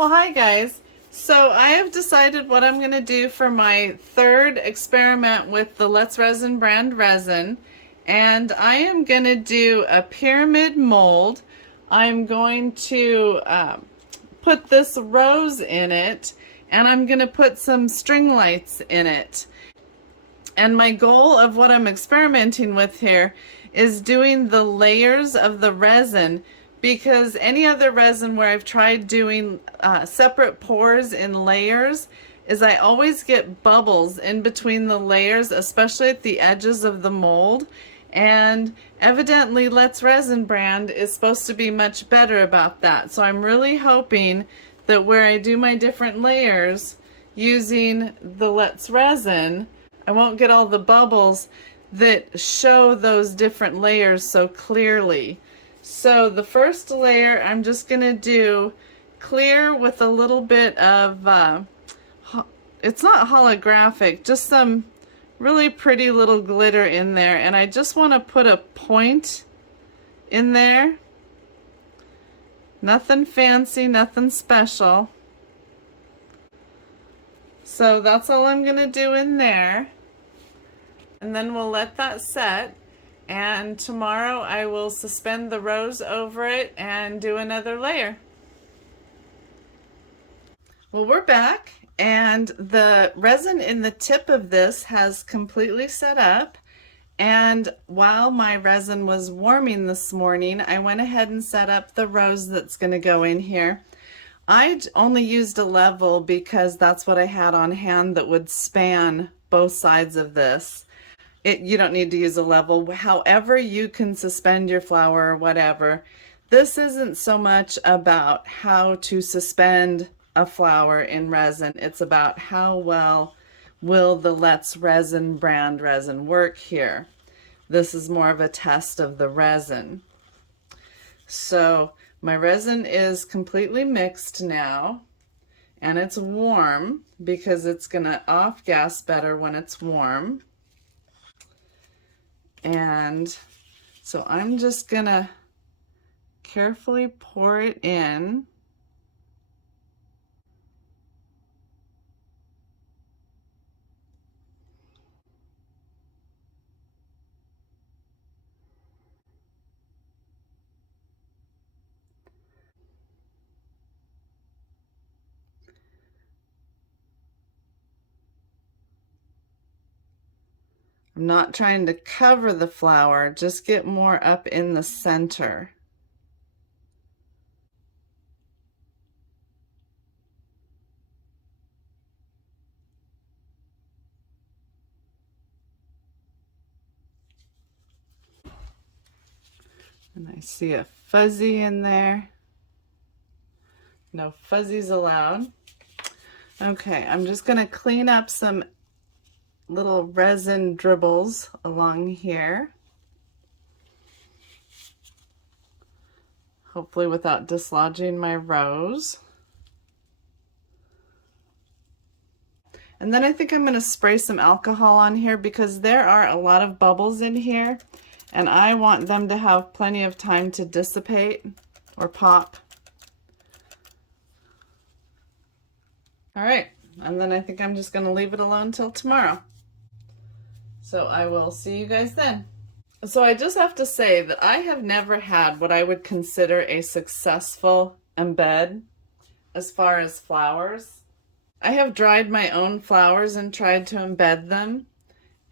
Well, hi guys. So I have decided what I'm going to do for my third experiment with the Let's Resin brand resin. And I am going to do a pyramid mold. I'm going to put this rose in it, and I'm going to put some string lights in it. And my goal of what I'm experimenting with here is doing the layers of the resin, because any other resin where I've tried doing separate pours in layers is I always get bubbles in between the layers, especially at the edges of the mold. And evidently Let's Resin brand is supposed to be much better about that. So I'm really hoping that where I do my different layers using the Let's Resin, I won't get all the bubbles that show those different layers so clearly. So the first layer I'm just going to do clear with a little bit of, it's not holographic, just some really pretty little glitter in there. And I just want to put a point in there. Nothing fancy, nothing special. So that's all I'm going to do in there. And then we'll let that set. And tomorrow I will suspend the rose over it and do another layer. Well, we're back, and the resin in the tip of this has completely set up. And while my resin was warming this morning, I went ahead and set up the rose that's going to go in here. I only used a level because that's what I had on hand that would span both sides of this. You don't need to use a level. However you can suspend your flower or whatever. This isn't so much about how to suspend a flower in resin. It's about how well will the Let's Resin brand resin work here. This is more of a test of the resin. So my resin is completely mixed now, and it's warm because it's going to off-gas better when it's warm. And so I'm just gonna carefully pour it in. I'm not trying to cover the flower, just get more up in the center. And I see a fuzzy in there. No fuzzies allowed. Okay, I'm just gonna clean up some little resin dribbles along here. Hopefully without dislodging my rose. And then I think I'm going to spray some alcohol on here because there are a lot of bubbles in here, and I want them to have plenty of time to dissipate or pop. All right, and then I think I'm just going to leave it alone till tomorrow. So I will see you guys then. So I just have to say that I have never had what I would consider a successful embed as far as flowers. I have dried my own flowers and tried to embed them,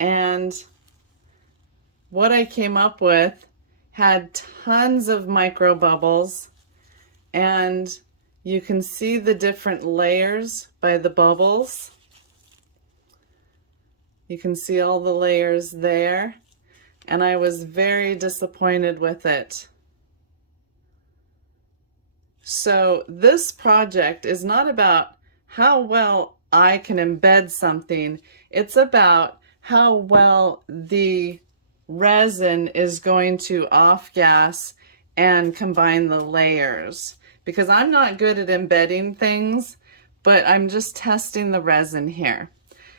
and what I came up with had tons of micro bubbles, and you can see the different layers by the bubbles. You can see all the layers there, and I was very disappointed with it. So this project is not about how well I can embed something. It's about how well the resin is going to off-gas and combine the layers. Because I'm not good at embedding things, but I'm just testing the resin here.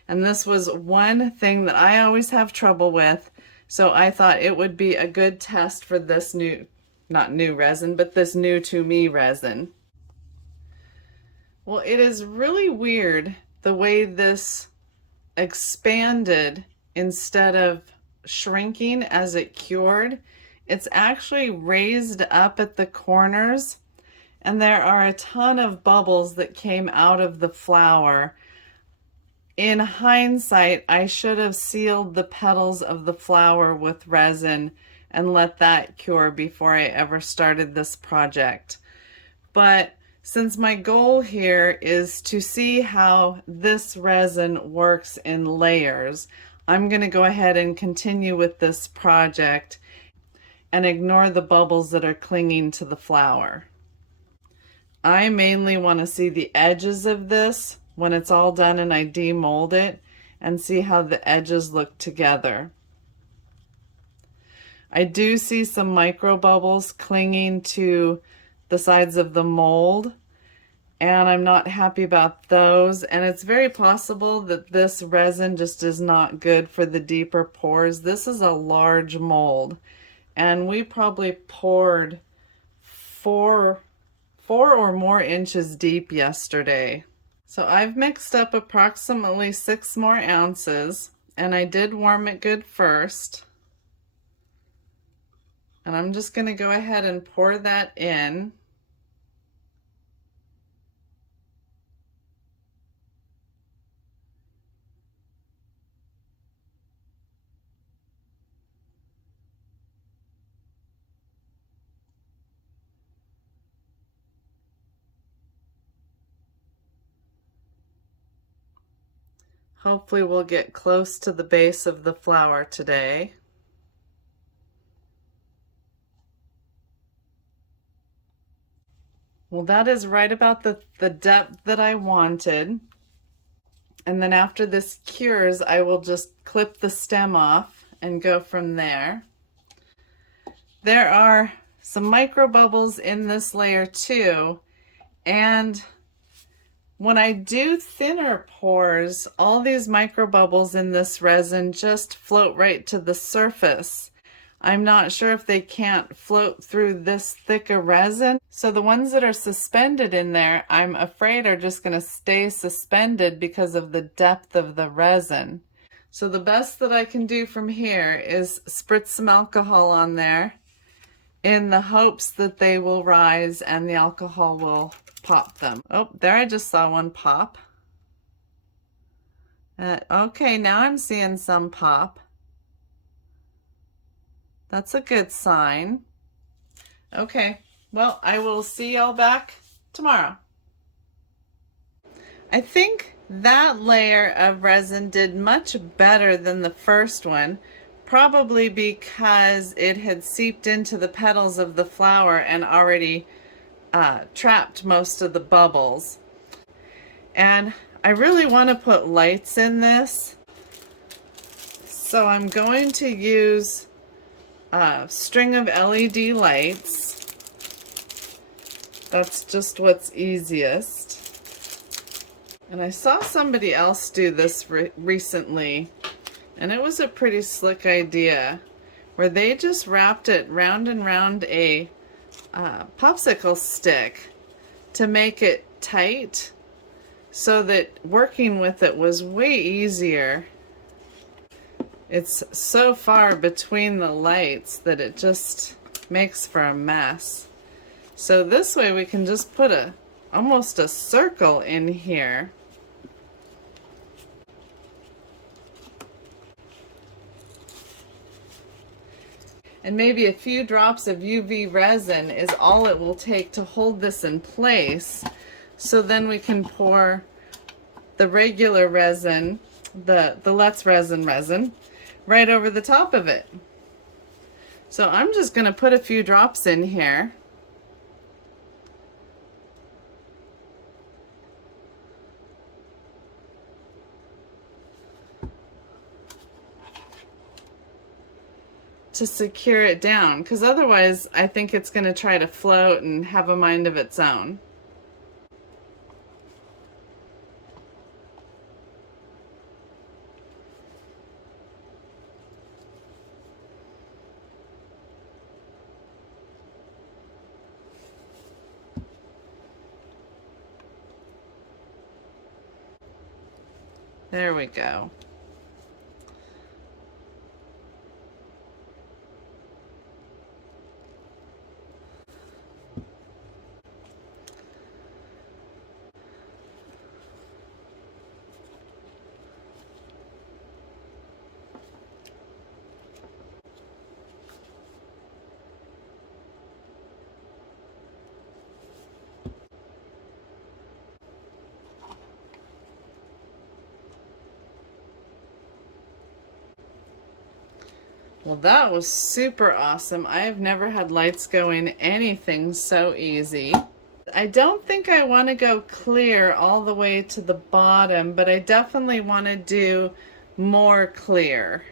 And this was one thing that I always have trouble with, so I thought it would be a good test for this new, not new resin, but this new to me resin. Well, it is really weird the way this expanded instead of shrinking as it cured. It's actually raised up at the corners, and there are a ton of bubbles that came out of the flower. In hindsight, I should have sealed the petals of the flower with resin and let that cure before I ever started this project. But since my goal here is to see how this resin works in layers, I'm going to go ahead and continue with this project and ignore the bubbles that are clinging to the flower. I mainly want to see the edges of this when it's all done and I demold it, and see how the edges look together. I do see some micro bubbles clinging to the sides of the mold, and I'm not happy about those. And it's very possible that this resin just is not good for the deeper pores. This is a large mold, and we probably poured four or more inches deep yesterday. So I've mixed up approximately 6 more ounces, and I did warm it good first. And I'm just going to go ahead and pour that in. Hopefully we'll get close to the base of the flower today. Well, that is right about the depth that I wanted. And then after this cures, I will just clip the stem off and go from there. There are some micro bubbles in this layer too, and when I do thinner pours, all these micro bubbles in this resin just float right to the surface. I'm not sure if they can't float through this thicker resin. So the ones that are suspended in there, I'm afraid are just going to stay suspended because of the depth of the resin. So the best that I can do from here is spritz some alcohol on there in the hopes that they will rise and the alcohol will pop them. Oh, there I just saw one pop. Okay, now I'm seeing some pop. That's a good sign. Okay, well, I will see y'all back tomorrow. I think that layer of resin did much better than the first one, probably because it had seeped into the petals of the flower and already trapped most of the bubbles. And I really want to put lights in this, so I'm going to use a string of LED lights. That's just what's easiest. And I saw somebody else do this recently, and it was a pretty slick idea, where they just wrapped it round and round a popsicle stick to make it tight so that working with it was way easier. It's so far between the lights that it just makes for a mess. So this way we can just put almost a circle in here. And maybe a few drops of UV resin is all it will take to hold this in place. So then we can pour the regular resin, the Let's Resin resin, right over the top of it. So I'm just going to put a few drops in here. To secure it down, because otherwise I think it's going to try to float and have a mind of its own. There we go. Well, that was super awesome. I have never had lights go in anything so easy. I don't think I want to go clear all the way to the bottom, but I definitely want to do more clear.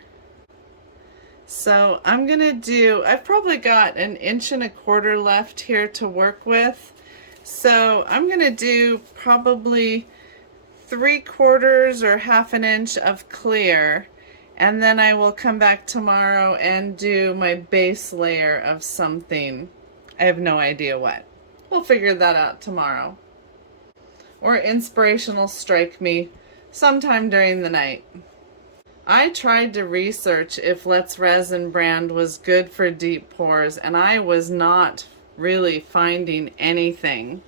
So I'm going to do, I've probably got 1.25 inches left here to work with. So I'm going to do probably 3/4 or 1/2 inch of clear. And then I will come back tomorrow and do my base layer of something. I have no idea what. We'll figure that out tomorrow. Or inspiration will strike me sometime during the night. I tried to research if Let's Resin brand was good for deep pours, and I was not really finding anything,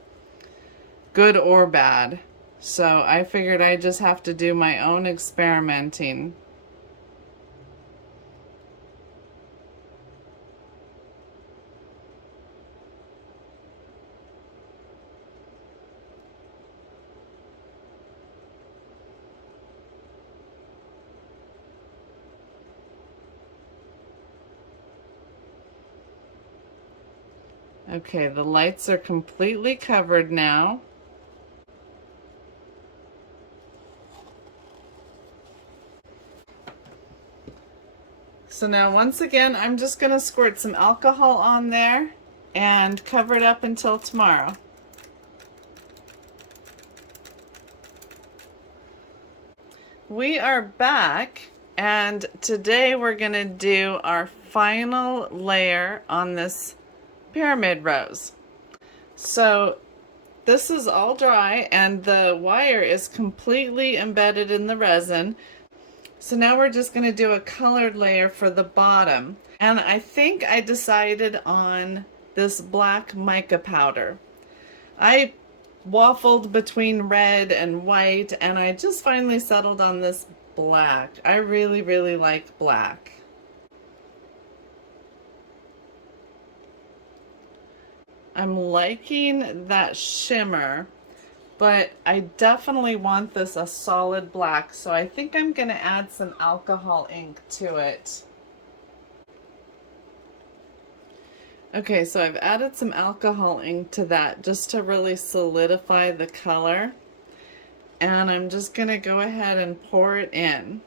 good or bad. So I figured I just have to do my own experimenting. Okay, the lights are completely covered now. So now once again, I'm just going to squirt some alcohol on there and cover it up until tomorrow. We are back, and today we're going to do our final layer on this pyramid rose. So this is all dry and the wire is completely embedded in the resin. So now we're just going to do a colored layer for the bottom. And I think I decided on this black mica powder. I waffled between red and white, and I just finally settled on this black. I really, really like black. I'm liking that shimmer, but I definitely want this a solid black, so I think I'm going to add some alcohol ink to it. Okay, so I've added some alcohol ink to that just to really solidify the color. And I'm just going to go ahead and pour it in.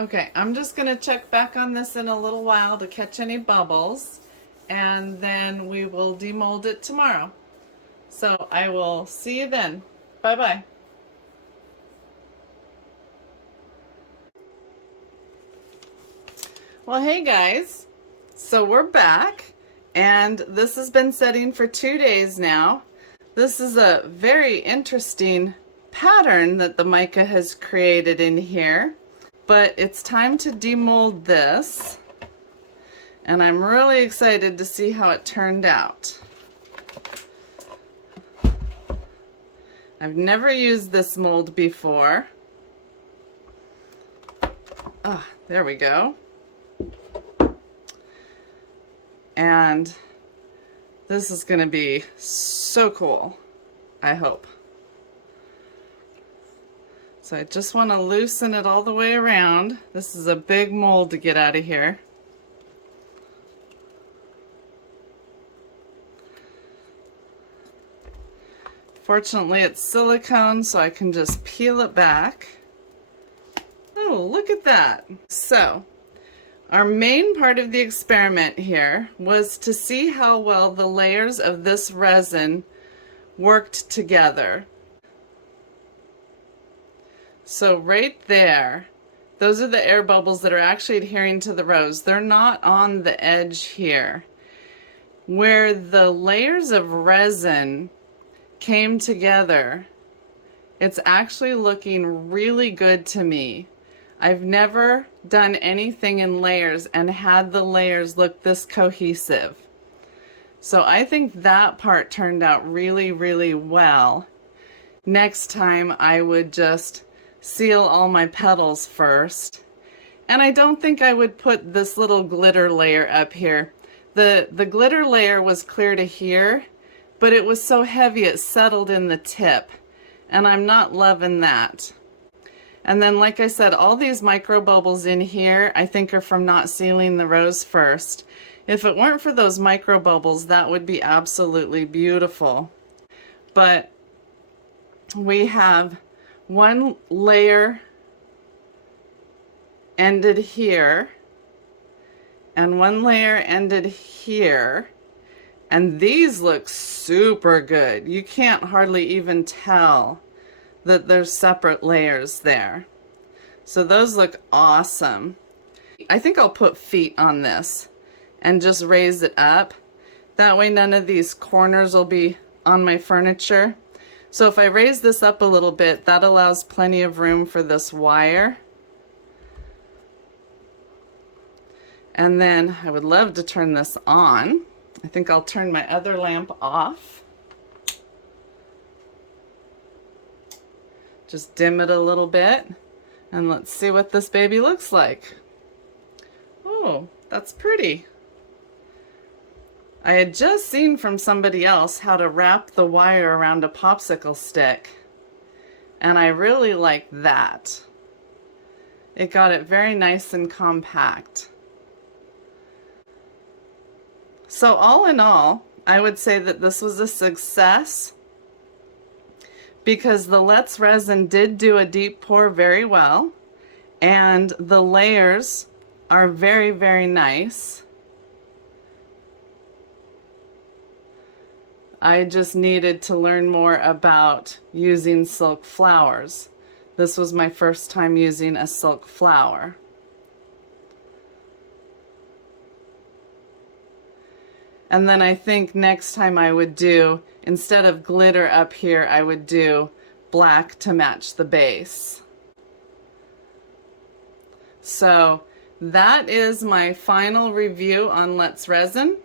Okay, I'm just going to check back on this in a little while to catch any bubbles, and then we will demold it tomorrow. So I will see you then. Bye-bye. Well, hey guys, so we're back, and this has been setting for 2 days now. This is a very interesting pattern that the mica has created in here, but it's time to demold this, and I'm really excited to see how it turned out. I've never used this mold before. Ah, there we go. And this is going to be so cool, I hope. So I just want to loosen it all the way around. This is a big mold to get out of here. Fortunately, it's silicone, so I can just peel it back. Oh, look at that. So, our main part of the experiment here was to see how well the layers of this resin worked together. So right there, those are the air bubbles that are actually adhering to the rose. They're not on the edge here. Where the layers of resin came together, it's actually looking really good to me. I've never done anything in layers and had the layers look this cohesive. So I think that part turned out really, really well. Next time I would just seal all my petals first. And I don't think I would put this little glitter layer up here. The glitter layer was clear to here, but it was so heavy it settled in the tip. And I'm not loving that. And then, like I said, all these micro bubbles in here, I think are from not sealing the rose first. If it weren't for those micro bubbles, that would be absolutely beautiful. But we have one layer ended here, and one layer ended here. And these look super good. You can't hardly even tell that there's separate layers there. So those look awesome. I think I'll put feet on this and just raise it up. That way none of these corners will be on my furniture. So if I raise this up a little bit, that allows plenty of room for this wire. And then I would love to turn this on. I think I'll turn my other lamp off. Just dim it a little bit, and let's see what this baby looks like. Oh, that's pretty. I had just seen from somebody else how to wrap the wire around a popsicle stick, and I really like that. It got it very nice and compact. So all in all, I would say that this was a success, because the Let's Resin did do a deep pour very well, and the layers are very, very nice. I just needed to learn more about using silk flowers. This was my first time using a silk flower. And then I think next time I would do, instead of glitter up here, I would do black to match the base. So that is my final review on Let's Resin.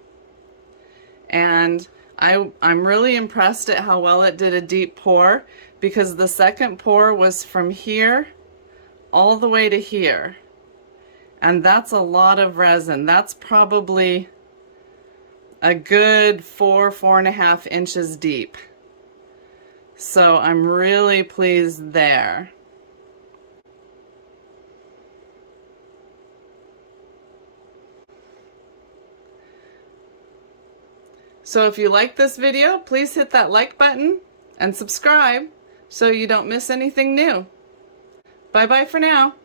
And I'm really impressed at how well it did a deep pour, because the second pour was from here all the way to here. And that's a lot of resin. That's probably a good 4.5 inches deep. So I'm really pleased there. So if you like this video, please hit that like button and subscribe so you don't miss anything new. Bye bye for now.